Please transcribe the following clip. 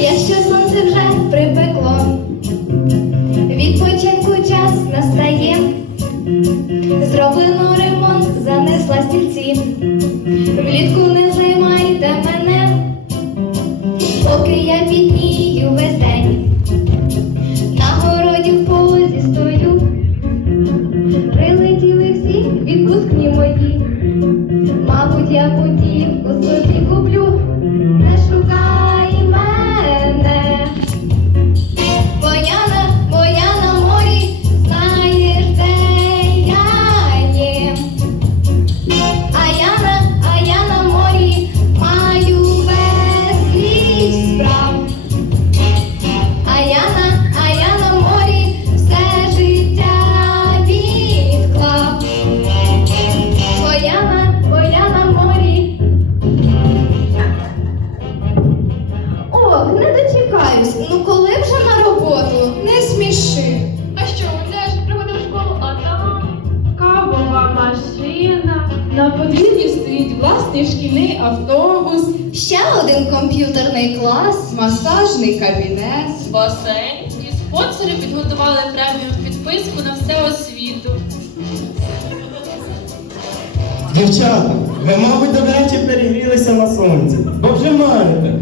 Якщо сонце вже припекло, відпочинку час настає. Зроблено ремонт, занесла стільці. Влітку не займайте мене, поки я піднію весь я путівку собі Подвір'ї стоїть власний шкільний автобус, Ще один комп'ютерний клас. масажний кабінет, басейн. І спонсори підготували преміум підписку на все освіту. Дівчата, ви, мабуть, добряче перегрілися на сонці, бо вже маєте.